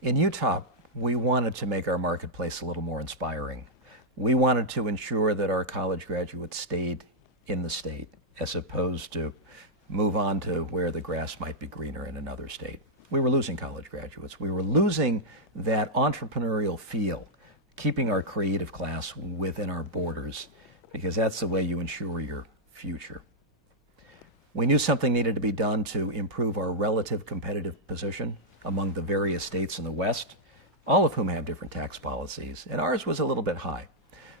In Utah, we wanted to make our marketplace a little more inspiring. We wanted to ensure that our college graduates stayed in the state as opposed to move on to where the grass might be greener in another state. We were losing college graduates. We were losing that entrepreneurial feel, keeping our creative class within our borders, because that's the way you ensure your future. We knew something needed to be done to improve our relative competitive position among the various states in the West, all of whom have different tax policies, and ours was a little bit high.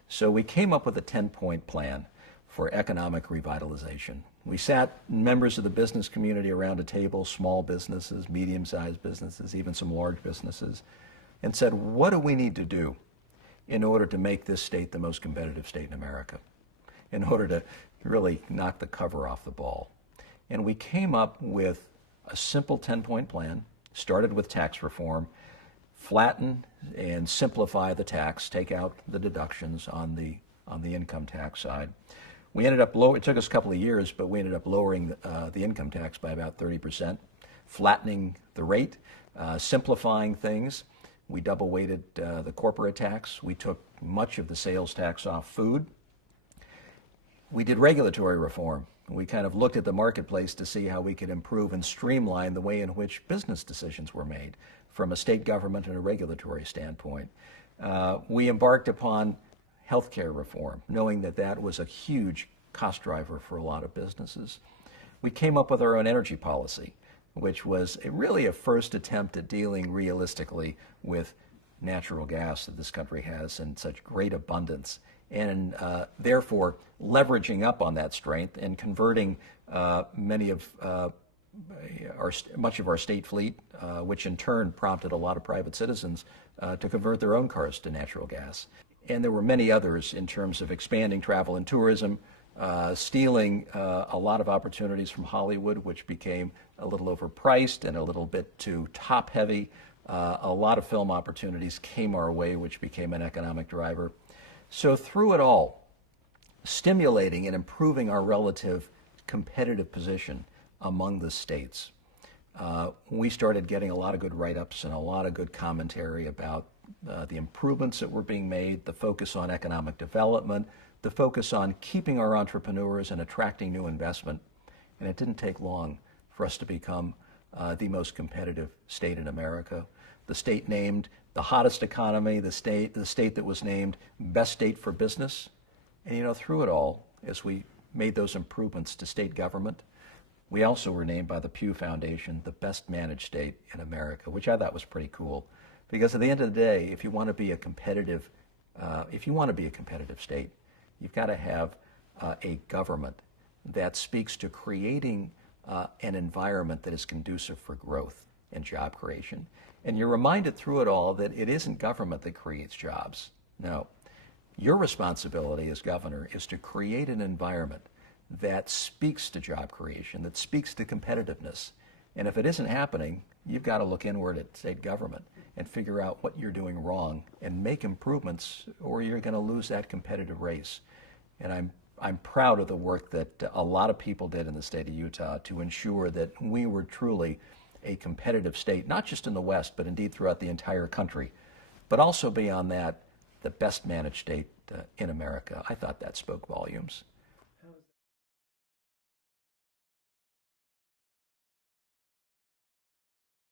So we came up with a 10-point plan for economic revitalization. We sat members of the business community around a table, small businesses, medium-sized businesses, even some large businesses, and said, what do we need to do in order to make this state the most competitive state in America, in order to really knock the cover off the ball? And we came up with a simple 10-point plan, started with tax reform, flatten and simplify the tax, take out the deductions on the income tax side. We ended up it took us a couple of years, but we ended up lowering the income tax by about 30%, flattening the rate, simplifying things. We double weighted the corporate tax. We took much of the sales tax off food. We did regulatory reform. We kind of looked at the marketplace to see how we could improve and streamline the way in which business decisions were made from a state government and a regulatory standpoint. We embarked upon healthcare reform, knowing that that was a huge cost driver for a lot of businesses. We came up with our own energy policy, which was really a first attempt at dealing realistically with natural gas that this country has in such great abundance, and therefore leveraging up on that strength and converting much of our state fleet, which in turn prompted a lot of private citizens to convert their own cars to natural gas. And there were many others in terms of expanding travel and tourism, stealing a lot of opportunities from Hollywood, which became a little overpriced and a little bit too top-heavy. A lot of film opportunities came our way, which became an economic driver. So through it all, stimulating and improving our relative competitive position among the states, we started getting a lot of good write-ups and a lot of good commentary about the improvements that were being made, the focus on economic development, the focus on keeping our entrepreneurs and attracting new investment. And it didn't take long for us to become the most competitive state in America. The state named the hottest economy, the state that was named best state for business. And through it all, as we made those improvements to state government, we also were named by the Pew Foundation the best managed state in America, which I thought was pretty cool. Because at the end of the day, if you want to be a competitive state, you've got to have a government that speaks to creating an environment that is conducive for growth and job creation. And you're reminded through it all that it isn't government that creates jobs. No. Your responsibility as governor is to create an environment that speaks to job creation, that speaks to competitiveness. And if it isn't happening, you've got to look inward at state government and figure out what you're doing wrong and make improvements, or you're going to lose that competitive race. And I'm proud of the work that a lot of people did in the state of Utah to ensure that we were truly a competitive state, not just in the West, but indeed throughout the entire country. But also beyond that, the best managed state in America. I thought that spoke volumes.